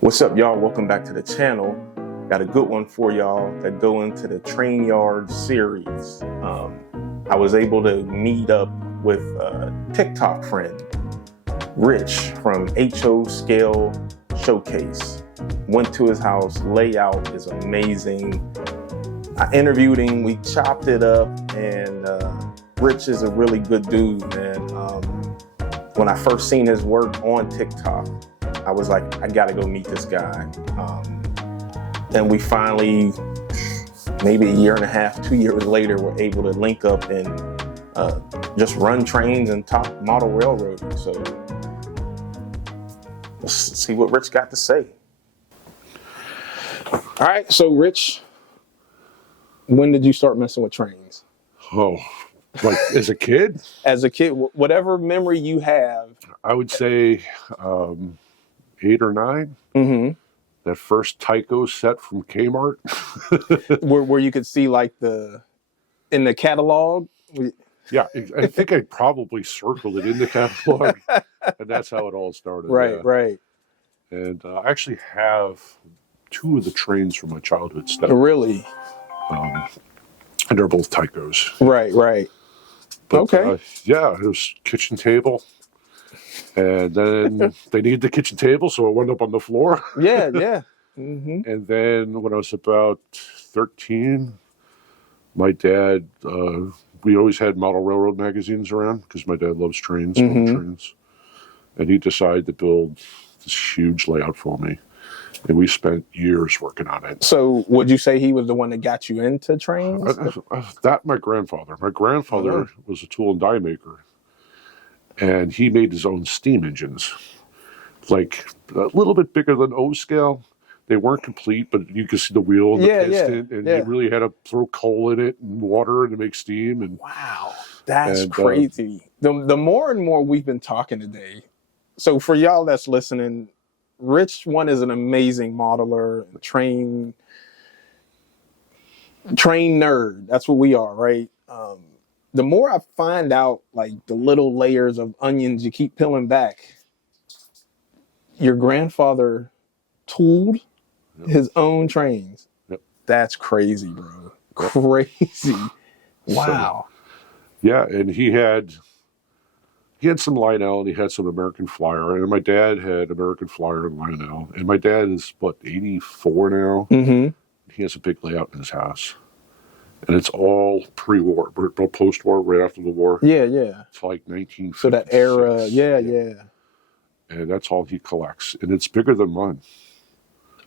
What's up, y'all? Welcome back to the channel. Got a good one for y'all that go into the Train Yardz series. I was able to meet up with a TikTok friend, Rich from HO Scale Showcase. Went to his house. Layout is amazing. I interviewed him. We chopped it up, and Rich is a really good dude, man. When I first seen his work on TikTok, I was like, I gotta go meet this guy. And we finally, maybe a year and a half, 2 years later, were able to link up and just run trains and top model railroading. So let's see what Rich got to say. All right, so Rich, when did you start messing with trains? Oh, like as a kid? As a kid, whatever memory you have. I would say 8 or 9. Mm-hmm. That first Tyco set from Kmart. where you could see like in the catalog. Yeah, I think I probably circled it in the catalog, and that's how it all started. Right, yeah. right. And I actually have 2 of the trains from my childhood still. Really? And they're both Tycos. Right, right. But, okay. Yeah, it was kitchen table. And then they needed the kitchen table, so it went up on the floor. Yeah, yeah. Mm-hmm. And then when I was about 13, my dad, we always had model railroad magazines around because my dad loves trains, trains. And he decided to build this huge layout for me. And we spent years working on it. So would you say he was the one that got you into trains? My grandfather. My grandfather was a tool and die maker. And he made his own steam engines, like a little bit bigger than O scale. They weren't complete, but you could see the wheel and the piston, and you really had to throw coal in it and water to make steam. And wow, that's crazy. The more and more we've been talking today. So for y'all that's listening, Rich one is an amazing modeler, train nerd. That's what we are, right? The more I find out, like the little layers of onions you keep peeling back, your grandfather tooled his own trains. Yep. That's crazy, bro. Crazy. Wow. So, yeah, and he had some Lionel and he had some American Flyer, and my dad had American Flyer and Lionel. And my dad is 84 now. Mm-hmm. He has a big layout in his house. And it's all pre-war, post-war, right after the war. Yeah, yeah. It's like 1956. So that era, yeah. And that's all he collects. And it's bigger than mine.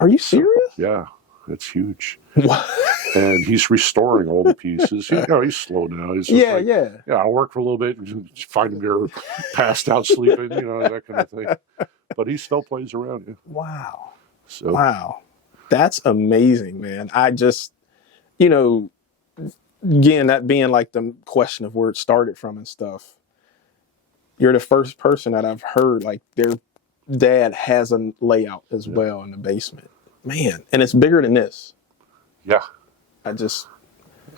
Are you serious? Yeah, it's huge. What? And he's restoring all the pieces. He's slow now. He's yeah. I'll work for a little bit, find him there passed out sleeping, that kind of thing. But he still plays around. Yeah. Wow. So. Wow. That's amazing, man. I just, again, that being like the question of where it started from and stuff, you're the first person that I've heard like their dad has a layout as well in the basement. Man, and it's bigger than this. Yeah. I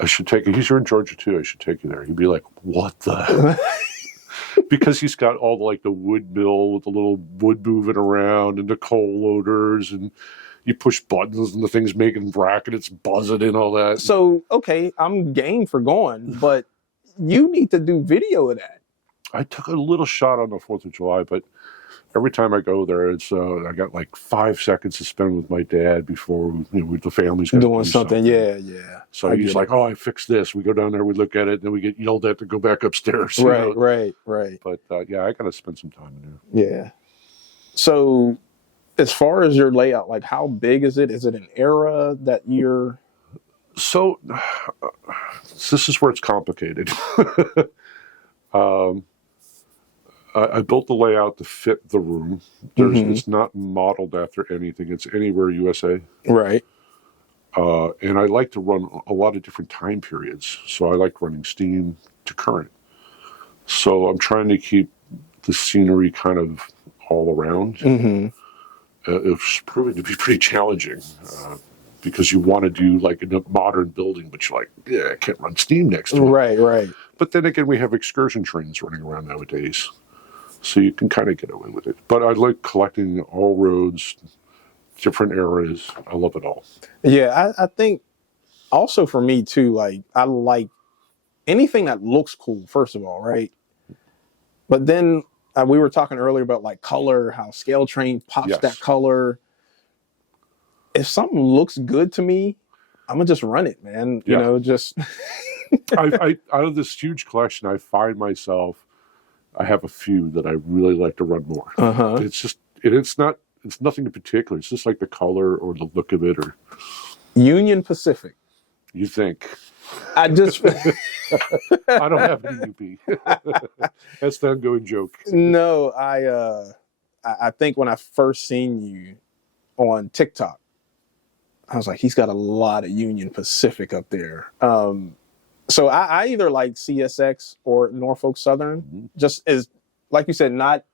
should take you. He's here in Georgia too. I should take you there. He'd be like, what the? Because he's got all the wood mill with the little wood moving around and the coal loaders, and you push buttons and the thing's making bracket, it's buzzing and all that. So, okay, I'm game for going, but you need to do video of that. I took a little shot on the 4th of July, but every time I go there, it's I got 5 seconds to spend with my dad before the family's doing something. Yeah. So he's like, "Oh, I fixed this." We go down there, we look at it, and then we get yelled at to go back upstairs. Right. But I got to spend some time in there. Yeah. So, as far as your layout, how big is it? Is it an era that you're? So, this is where it's complicated. I built the layout to fit the room. It's not modeled after anything. It's Anywhere USA. Right. And I like to run a lot of different time periods. So I like running steam to current. So I'm trying to keep the scenery kind of all around. Mm-hmm. It's proven to be pretty challenging because you want to do in a modern building, but you're like, I can't run steam next to it. Right. But then again, we have excursion trains running around nowadays. So you can kind of get away with it. But I like collecting all roads different eras. I love it all. Yeah, I think also for me too, like I like anything that looks cool, first of all, right? But then we were talking earlier about like color, how Scale Train pops that Yes. color. If something looks good to me, I'm gonna just run it, man. You Yeah. know, just I out of this huge collection, I find myself, I have a few that I really like to run more. uh-huh. It's just, it's nothing in particular. It's just like the color or the look of it, or Union Pacific. you think. I just I don't have any UP. That's the ongoing joke. no, I think when I first seen you on TikTok, I was like, he's got a lot of Union Pacific up there. So I either like CSX or Norfolk Southern, Mm-hmm. just as, like you said, not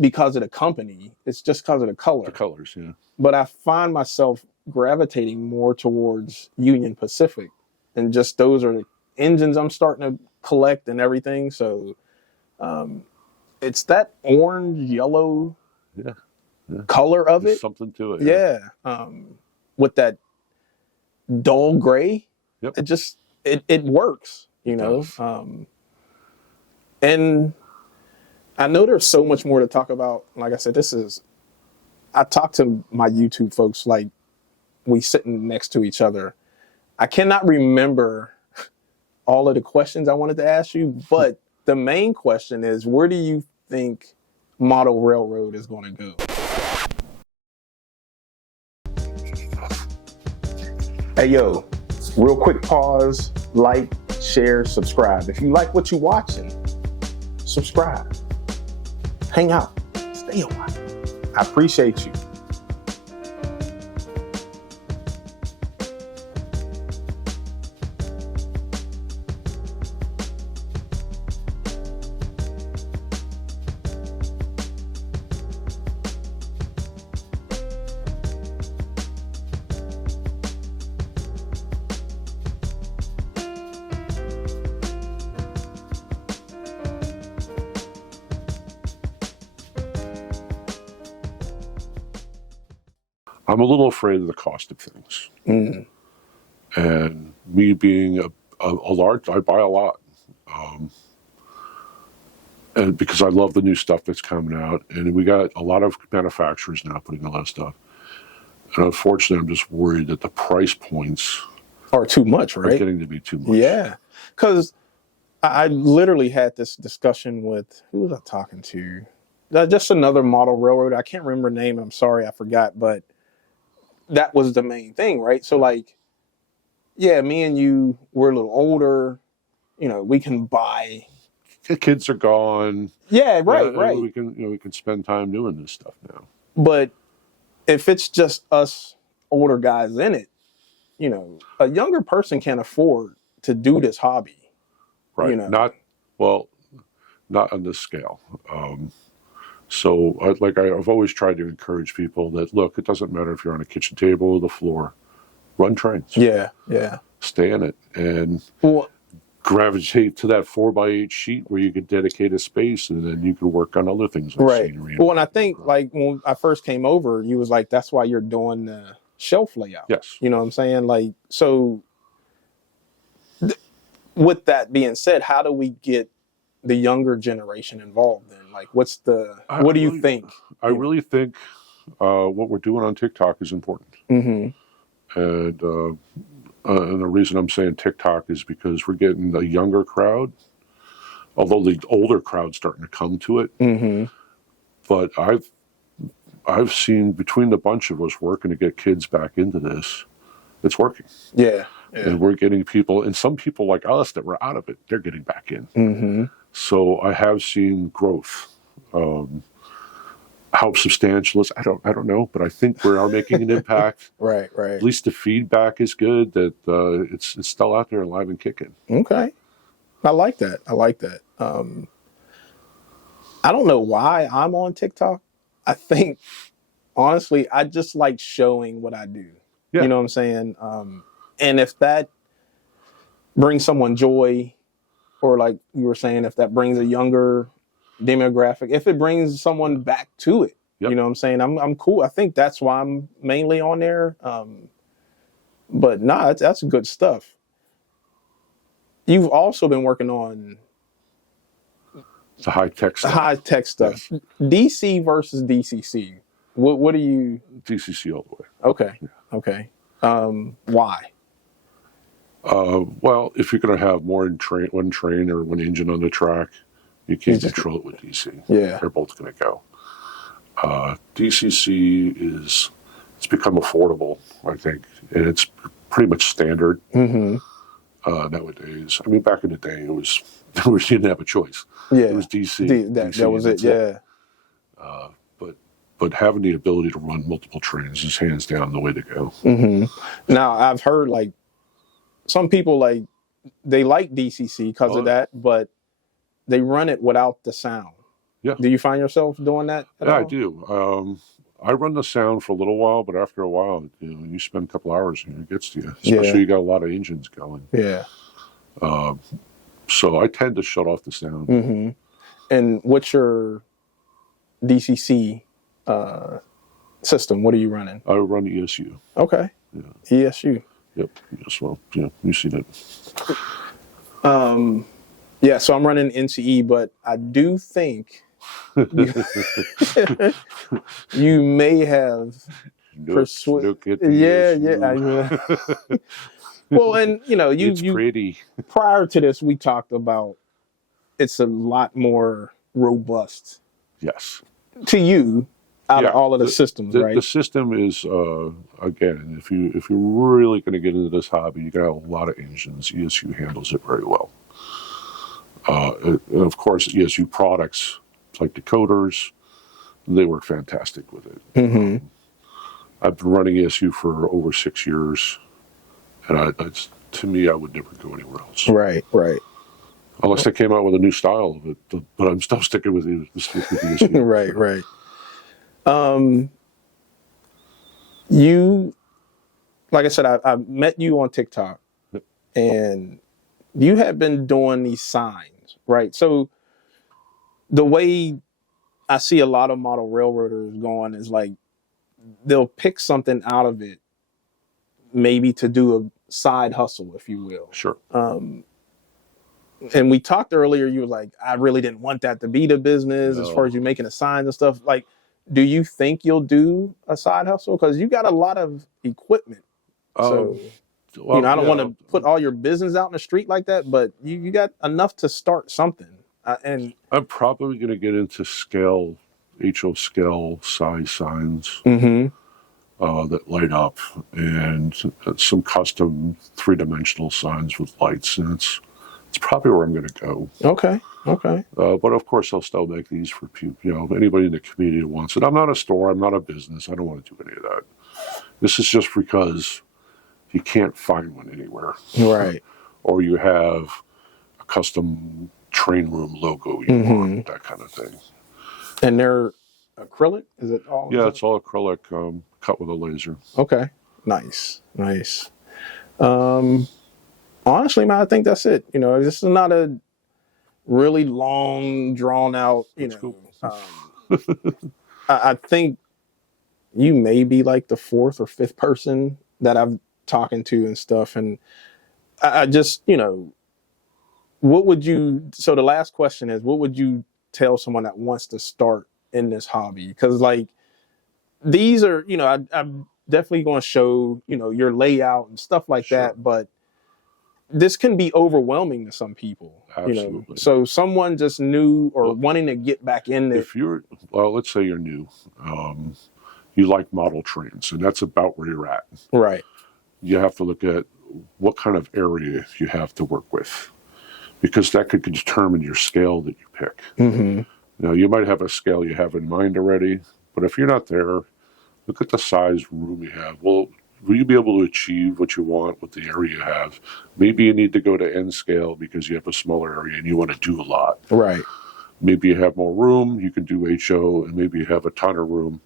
because of the company, it's just because of the color. The colors, yeah. But I find myself gravitating more towards Union Pacific, and just those are the engines I'm starting to collect and everything. So it's that orange, yellow Yeah. color of There's it. something to it. Yeah. With that dull gray, Yep. it works, you It know. does. And I know there's so much more to talk about. Like I said, I talk to my YouTube folks like we sitting next to each other. I cannot remember all of the questions I wanted to ask you, but the main question is, where do you think Model Railroad is going to go? Hey, yo, real quick pause, like, share, subscribe. If you like what you're watching, subscribe. Hang out. Stay a while. I appreciate you. I'm a little afraid of the cost of things. Mm. And me being a large, I buy a lot. And because I love the new stuff that's coming out. And we got a lot of manufacturers now putting a lot of stuff. And unfortunately, I'm just worried that the price points Or too much, are right? getting to be too much. Yeah. Because I literally had this discussion with, who was I talking to? Just another model railroad. I can't remember the name. I'm sorry, I forgot. But that was the main thing, right? So, like, yeah, me and you, we're a little older. You know, we can buy. The kids are gone. Yeah, right, and right. We can spend time doing this stuff now. But if it's just us older guys in it, you know, a younger person can't afford to do this hobby. Right. You know. Not on this scale. So I've always tried to encourage people that, look, it doesn't matter if you're on a kitchen table or the floor, run trains. Yeah, yeah. Stay in it and Well, gravitate to that 4x8 sheet where you could dedicate a space and then you can work on other things like right. scenery. Well, and I think like when I first came over, you was like, that's why you're doing the shelf layout. Yes. You know what I'm saying? Like, so with that being said, how do we get the younger generation involved then? Like, what do you think? I really think what we're doing on TikTok is important. Mm-hmm. And the reason I'm saying TikTok is because we're getting a younger crowd, although the older crowd's starting to come to it. Mm-hmm. But I've seen between the bunch of us working to get kids back into this, it's working. Yeah. And we're getting people, and some people like us that were out of it, they're getting back in. Mm-hmm. So I have seen growth. How substantial is I don't know, but I think we are making an impact. Right. At least the feedback is good. That it's still out there, alive and kicking. Okay, I like that. I don't know why I'm on TikTok. I think honestly, I just like showing what I do. Yeah. You know what I'm saying? And if that brings someone joy, or like you were saying, if that brings a younger demographic, if it brings someone back to it, Yep. You know what I'm saying? I'm cool. I think that's why I'm mainly on there. But nah, that's good stuff. You've also been working on The high-tech stuff. high tech stuff. Yes. DC versus DCC. What do you? DCC all the way. Okay. Okay. Why? Well, if you're going to have one train or one engine on the track, you can't control it with DC. Yeah. They're both going to go. DCC it's become affordable, I think, and it's pretty much standard nowadays. I mean, back in the day, it was you didn't have a choice. Yeah. It was DC. That was it. Yeah. But having the ability to run multiple trains is hands down the way to go. Now I've heard like some people they like DCC because of that, but they run it without the sound. Yeah. Do you find yourself doing that at all? I do. I run the sound for a little while, but after a while, you spend a couple hours and it gets to you. Especially you got a lot of engines going. Yeah. So I tend to shut off the sound. And what's your DCC system? What are you running? I run ESU. Okay. Yeah. ESU. Yep. Yes. Well, you've seen it. Yeah. So I'm running NCE, but I do think you may have persuaded. Yeah. Well, and it's pretty. Prior to this, we talked about it's a lot more robust. Yes. To you, out of all of the systems, right? The system is again, if you're really going to get into this hobby, you got to have a lot of engines. ESU handles it very well. And of course, ESU products like decoders, they work fantastic with it. I've been running ESU for over 6 years, and to me, I would never go anywhere else. Right. Unless they came out with a new style of it, but I'm still sticking with ESU. Right. You, like I said, I met you on TikTok, and you had been doing these signs, right? So the way I see a lot of model railroaders going is like they'll pick something out of it, maybe to do a side hustle, if you will. Sure. And we talked earlier, you were like, I really didn't want that to be the business as far as you making the signs and stuff. Like, do you think you'll do a side hustle? Because you got a lot of equipment. So, I don't want to put all your business out in the street like that, but you got enough to start something. And I'm probably going to get into scale, HO scale size signs that light up, and some custom 3-dimensional signs with lights, and it's probably where I'm going to go. Okay. But of course, I'll still make these for people, anybody in the community who wants it. I'm not a store. I'm not a business. I don't want to do any of that. This is just because you can't find one anywhere. Right. Or you have a custom train room logo you want, that kind of thing. And they're acrylic? Is it all? Yeah, it's all acrylic, cut with a laser. Okay. Nice. Honestly, man, I think that's it. This is not a really long, drawn out, Cool. I think you may be like the 4th or 5th person that I'm talking to and stuff. And I just, what would you, so the last question is, what would you tell someone that wants to start in this hobby? Because like, these are, I'm definitely going to show, your layout and stuff like that, but this can be overwhelming to some people. Absolutely. So someone just new or wanting to get back in there. If let's say you're new, you like model trains, and that's about where you're at. Right. You have to look at what kind of area you have to work with, because that could determine your scale that you pick. Now, you might have a scale you have in mind already, but if you're not there, look at the size room you have. Well, will you be able to achieve what you want with the area you have? Maybe you need to go to N scale because you have a smaller area and you want to do a lot. Right. Maybe you have more room, you can do HO, and maybe you have a ton of room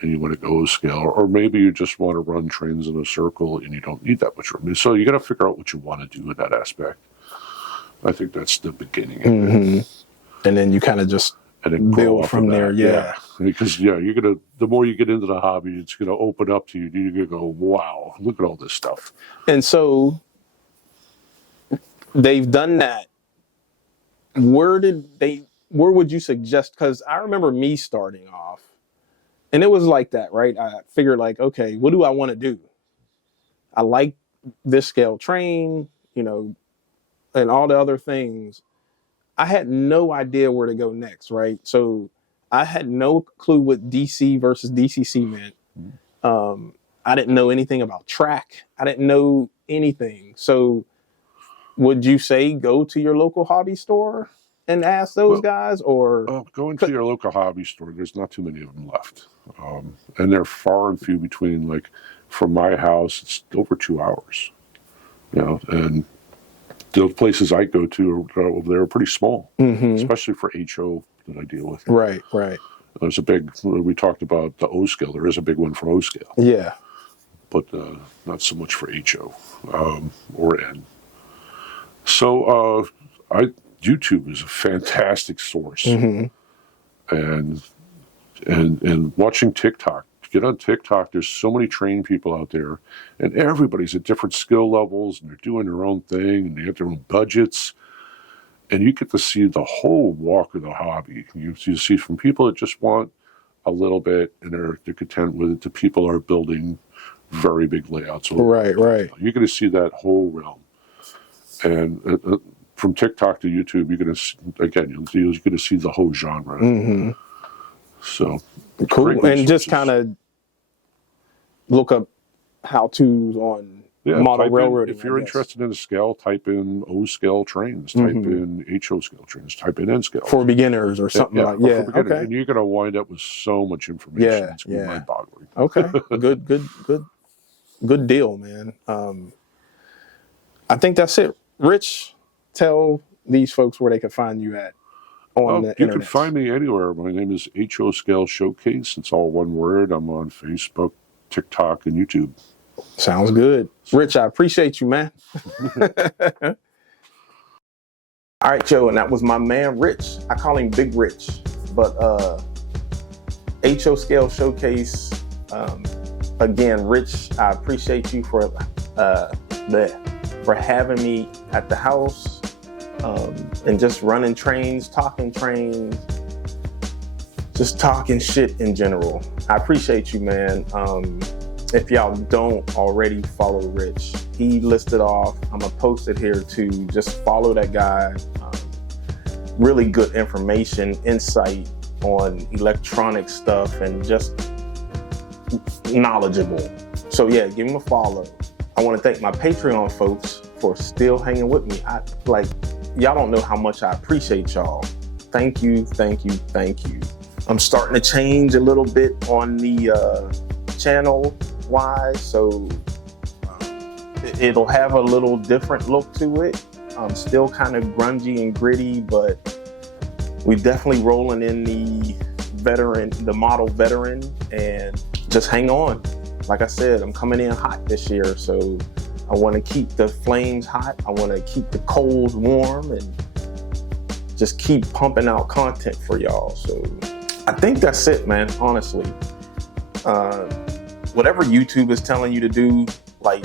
and you want to go scale. Or maybe you just want to run trains in a circle and you don't need that much room. So you got to figure out what you want to do in that aspect. I think that's the beginning of it. And then you kind of just and then grow build off from of there. that. Yeah. Because the more you get into the hobby, it's gonna open up to you. You're gonna go, wow, look at all this stuff. And so they've done that. Where would you suggest? Because I remember me starting off, and it was like that, right? I figured like, okay, what do I want to do? I like this scale train, and all the other things. I had no idea where to go next, right? So I had no clue what DC versus DCC meant. I didn't know anything about track. I didn't know anything. So would you say go to your local hobby store and ask those guys, or go into your local hobby store? There's not too many of them left, and they're far and few between. Like from my house, it's over 2 hours. And the places I go to, they're pretty small, especially for HO that I deal with. Right. There's a big. We talked about the O scale. There is a big one for O scale. Yeah, but not so much for HO or N. So YouTube is a fantastic source, and watching TikTok. Get on TikTok. There's so many trained people out there, and everybody's at different skill levels, and they're doing their own thing, and they have their own budgets, and you get to see the whole walk of the hobby. You see from people that just want a little bit, and they're content with it, to people are building very big layouts. Right. You're going to see that whole realm, and from TikTok to YouTube, you're going to see the whole genre. So cool. And just kind of look up how-tos on model railroading. If you're interested in a scale, type in O scale trains, type in HO scale trains, type in N scale for beginners or something like that. Yeah. Okay. And you're going to wind up with so much information. Yeah. It's going to be mind-boggling. Okay. Good deal, man. I think that's it. Rich, tell these folks where they can find you at on the internet. You can find me anywhere. My name is HO Scale Showcase. It's all one word. I'm on Facebook, TikTok, and YouTube. Sounds good. Rich, I appreciate you, man. All right, Joe, and that was my man, Rich. I call him Big Rich, but HO Scale Showcase. Again, Rich, I appreciate you for having me at the house, and just running trains, talking trains, just talking shit in general. I appreciate you, man. If y'all don't already follow Rich, he listed off, I'm gonna post it here too. Just follow that guy. Really good information, insight on electronic stuff, and just knowledgeable. So yeah, give him a follow. I want to thank my Patreon folks for still hanging with me. Y'all don't know how much I appreciate y'all. Thank you. I'm starting to change a little bit on the channel wise, so it'll have a little different look to it. I'm still kind of grungy and gritty, but we definitely rolling in the model veteran, and just hang on. Like I said, I'm coming in hot this year, so I want to keep the flames hot. I want to keep the coals warm, and just keep pumping out content for y'all. So I think that's it, man, honestly. Whatever YouTube is telling you to do, like,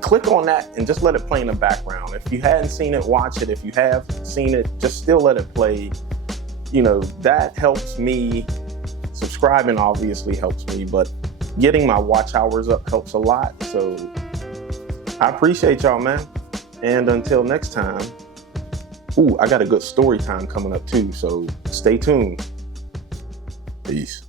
click on that and just let it play in the background. If you hadn't seen it, watch it. If you have seen it, just still let it play. That helps me. Subscribing obviously helps me, but getting my watch hours up helps a lot. So I appreciate y'all, man. And until next time, I got a good story time coming up too, so stay tuned. Peace.